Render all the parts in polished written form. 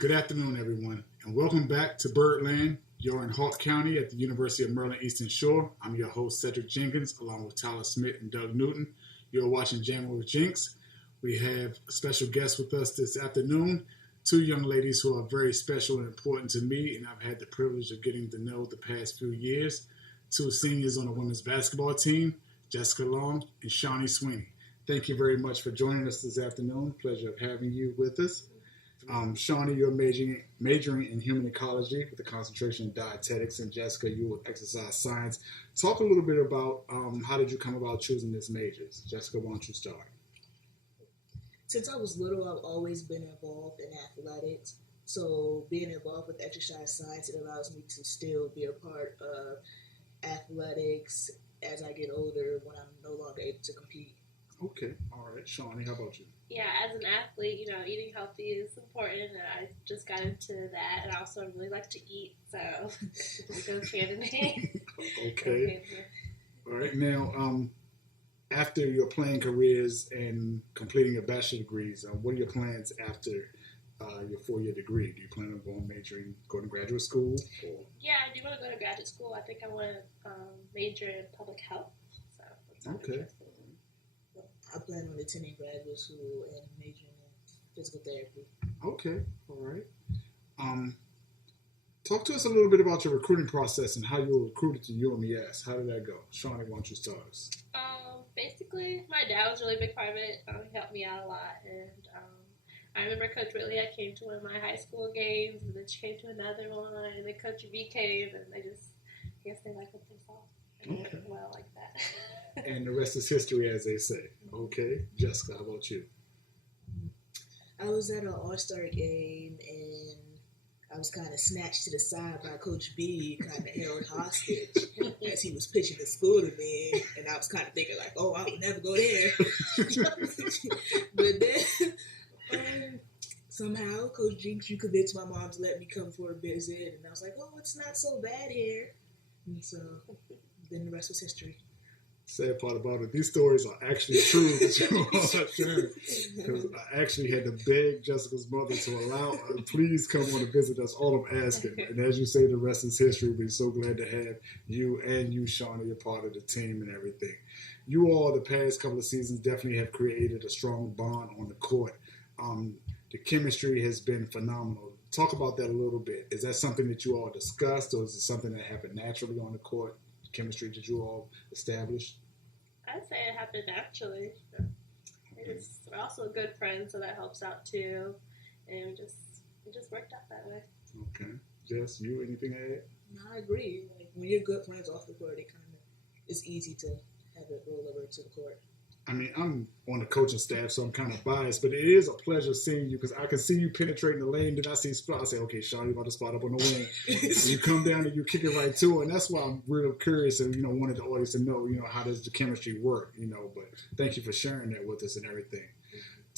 Good afternoon, everyone, and welcome back to Birdland. You're in Hart County at the University of Maryland Eastern Shore. I'm your host, Cedric Jenkins, along with Tyler Smith and Doug Newton. You're watching Jammin With Jenks. We have a special guest with us this afternoon, two young ladies who are very special and important to me, and I've had the privilege of getting to know the past few years. Two seniors on the women's basketball team, Jessica Long and Shawnee Sweeney. Thank you very much for joining us this afternoon. Pleasure of having you with us. Shawnee, you're majoring in human ecology with a concentration in dietetics, and Jessica, you will exercise science. Talk a little bit about how did you come about choosing this majors? Jessica, why don't you start? Since I was little, I've always been involved in athletics. So being involved with exercise science, it allows me to still be a part of athletics as I get older when I'm no longer able to compete. Okay, all right. Shawnee, how about you? Yeah, as an athlete, eating healthy is important, and I just got into that, and I also really like to eat, so it goes hand in hand. Okay. All right. Now, after your playing careers and completing your bachelor degrees, what are your plans after your 4-year degree? Do you plan on going to graduate school? Or? Yeah, I do want to go to graduate school. I think I want to major in public health. So that's okay. I plan on attending graduate school and majoring in physical therapy. Okay, all right. Talk to us a little bit about your recruiting process and how you were recruited to UMES. How did that go? Shawnee, why don't you start us? Basically, my dad was a really big part of it. He helped me out a lot, and I remember Coach Whitley. I came to one of my high school games, and then she came to another one, and then Coach V came, and I guess they liked what they saw. Okay. Well, like that. And the rest is history, as they say. Okay. Jessica, how about you? I was at an all-star game, and I was kind of snatched to the side by Coach B, kind of held hostage as he was pitching the school to me. And I was kind of thinking, like, oh, I would never go there. But then somehow, Coach Jenks, you convinced my mom to let me come for a visit. And I was like, oh, it's not so bad here. And so then the rest was history. Sad part about it, these stories are actually true that you all have shared. Because I actually had to beg Jessica's mother to allow her, please come on and visit us. All I'm asking. And as you say, the rest is history. We're so glad to have you and you, Shawnee, a part of the team and everything. You all, the past couple of seasons, definitely have created a strong bond on the court. The chemistry has been phenomenal. Talk about that a little bit. Is that something that you all discussed, or is it something that happened naturally on the court? Chemistry that you all established? I'd say it happened naturally. We're also good friends, so that helps out too. And it just worked out that way. Okay. Jess, you anything to add? No, I agree. Like, when you're good friends off the court, it's easy to have it roll over to the court. I mean, I'm on the coaching staff, so I'm kind of biased, but it is a pleasure seeing you because I can see you penetrating the lane. Then I see spot. I say, okay, Sean, you're about to spot up on the wing. And you come down and you kick it right to her. And that's why I'm real curious and, wanted the audience to know, how does the chemistry work, But thank you for sharing that with us and everything.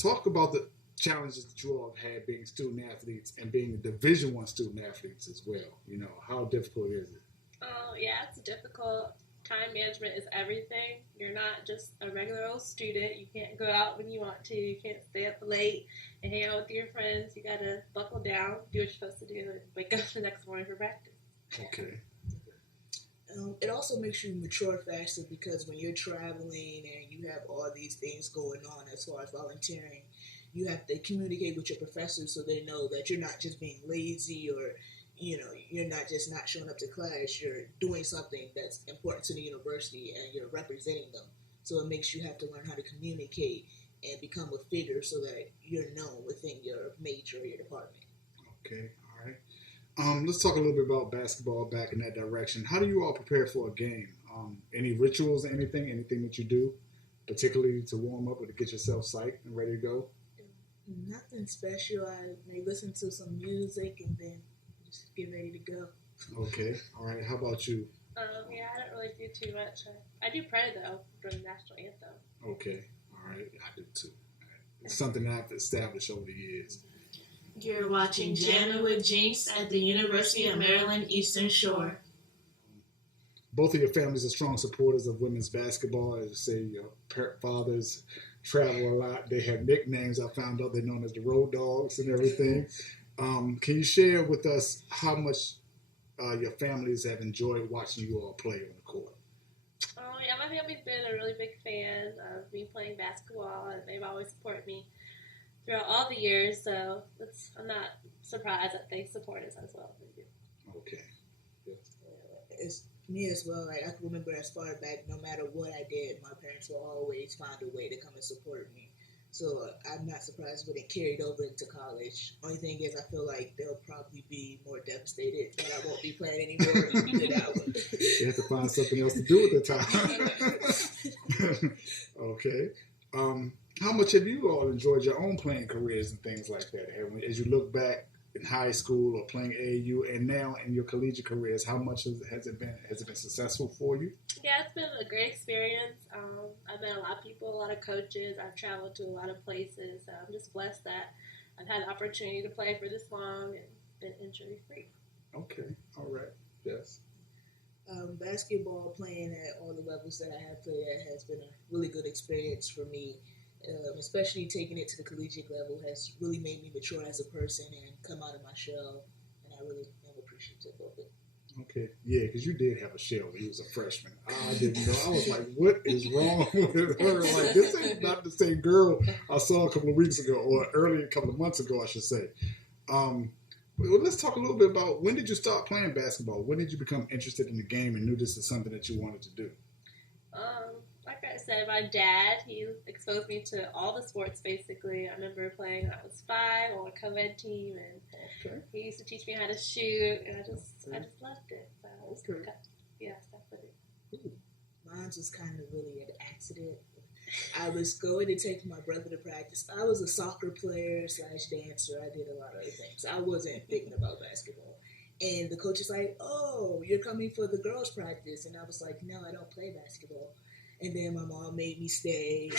Talk about the challenges that you all have had being student athletes and being Division I student athletes as well. How difficult is it? Oh, yeah, it's difficult. Time management is everything. You're not just a regular old student. You can't go out when you want to. You can't stay up late and hang out with your friends. You got to buckle down, do what you're supposed to do, and wake up the next morning for practice. Okay. It also makes you mature faster because when you're traveling and you have all these things going on as far as volunteering, you have to communicate with your professors so they know that you're not just being lazy or you're not just not showing up to class. You're doing something that's important to the university and you're representing them. So it makes you have to learn how to communicate and become a figure so that you're known within your major or your department. Okay, all right. Let's talk a little bit about basketball back in that direction. How do you all prepare for a game? Any rituals or anything that you do, particularly to warm up or to get yourself psyched and ready to go? Nothing special. I may listen to some music and then just get ready to go. Okay. All right. How about you? Yeah, I don't really do too much. I do pray, though, during the national anthem. Okay. All right. I do, too. Right. It's something I've established over the years. You're watching Jammin With Jenks at the University of Maryland Eastern Shore. Both of your families are strong supporters of women's basketball. As you say, your fathers travel a lot. They have nicknames. I found out they're known as the Road Dogs and everything. Can you share with us how much your families have enjoyed watching you all play on the court? Oh, yeah, my family's been a really big fan of me playing basketball, and they've always supported me throughout all the years, so I'm not surprised that they support us as well as they do. Okay. It's me as well. Like, I can remember as far back, no matter what I did, my parents will always find a way to come and support me. So I'm not surprised when it carried over into college. Only thing is, I feel like they'll probably be more devastated that I won't be playing anymore than I would. You have to find something else to do with the time. Okay. How much have you all enjoyed your own playing careers and things like that? As you look back in high school or playing AAU and now in your collegiate careers, how much has it been successful for you? Yeah, it's been a great experience. I've met a lot of people, a lot of coaches. I've traveled to a lot of places. So I'm just blessed that I've had the opportunity to play for this long and been injury free. Okay, all right, yes. Basketball, playing at all the levels that I have played at, has been a really good experience for me. Especially taking it to the collegiate level has really made me mature as a person and come out of my shell, and I really am appreciative of it. Okay, yeah, because you did have a shell when you was a freshman. I didn't know. I was like, what is wrong with her? Like, this ain't not the same girl I saw a couple of weeks ago, or a couple of months ago, I should say. Well, let's talk a little bit about, when did you start playing basketball? When did you become interested in the game and knew this is something that you wanted to do? Like I said, my dad, he exposed me to all the sports, basically. I remember playing when I was 5 on a co-ed team, and he used to teach me how to shoot, and I just loved it. So I stuck with it. Mine was kind of really an accident. I was going to take my brother to practice. I was a soccer player / dancer. I did a lot of other things. I wasn't thinking about basketball. And the coach is like, "Oh, you're coming for the girls' practice." And I was like, "No, I don't play basketball." And then my mom made me stay.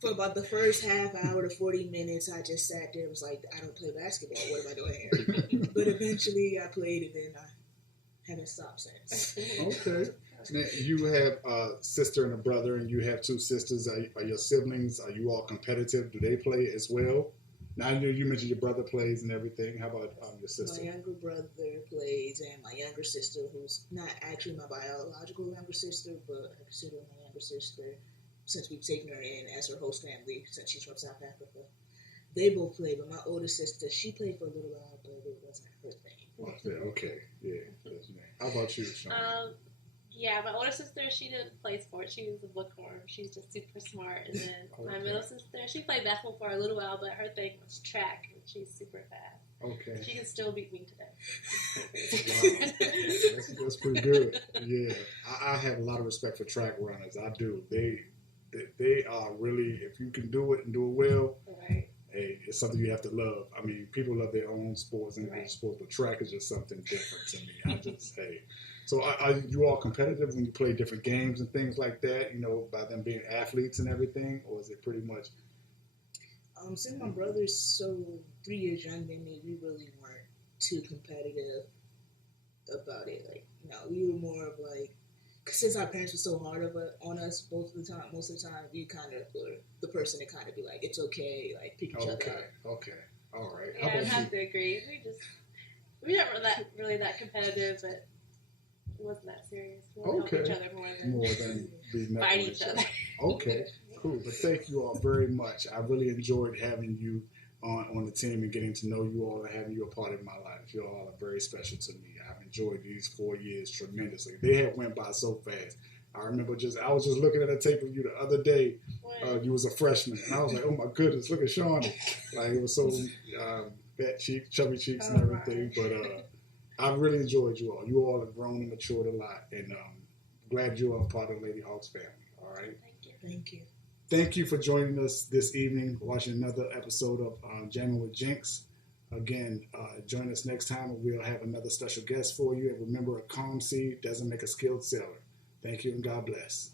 For about the first half hour to 40 minutes, I just sat there and was like, I don't play basketball. What am I doing here? But eventually I played, and then I haven't stopped since. Okay. Now, you have a sister and a brother, and you have 2 sisters. Are your siblings, are you all competitive? Do they play as well? Now, I know you mentioned your brother plays and everything. How about your sister? My younger brother plays, and my younger sister, who's not actually my biological younger sister, but I consider her my younger sister since we've taken her in as her host family since she's from South Africa. They both play, but my older sister, she played for a little while, but it wasn't her thing. Okay, yeah. That's me. How about you, Shawnee? Yeah, my older sister, she didn't play sports. She was a bookworm. She's just super smart. And then my middle sister, she played basketball for a little while, but her thing was track, and she's super fast. Okay. She can still beat me today. Wow. That's pretty good. Yeah. I have a lot of respect for track runners. I do. They are really, if you can do it and do it well, right. Hey, it's something you have to love. I mean, people love their own sports and sports, but track is just something different to me. So are you all competitive when you play different games and things like that, by them being athletes and everything? Or is it pretty much? Since my brother's so 3 years younger than me, we really weren't too competitive about it. Like, we were more of like, since our parents were so hard on us most of the time, we kind of were the person to kind of be like, it's okay, like pick each other up. Okay, all right. Yeah, I have to agree. We weren't really that competitive, but it wasn't that serious. We help each other more than fight each other. Okay, cool. But thank you all very much. I really enjoyed having you on the team and getting to know you all and having you a part of my life. You all are very special to me. I've enjoyed these 4 years tremendously. They have went by so fast. I remember I was just looking at a tape of you the other day. You was a freshman, and I was like, oh my goodness, look at Shawnee. Like, it was so fat cheeks, chubby cheeks and everything. But I really enjoyed you all. You all have grown and matured a lot, and glad you are a part of Lady Hawks family. All right? Thank you. Thank you for joining us this evening, watching another episode of Jammin With Jenks. Again, join us next time, and we'll have another special guest for you. And remember, a calm seed doesn't make a skilled sailor. Thank you, and God bless.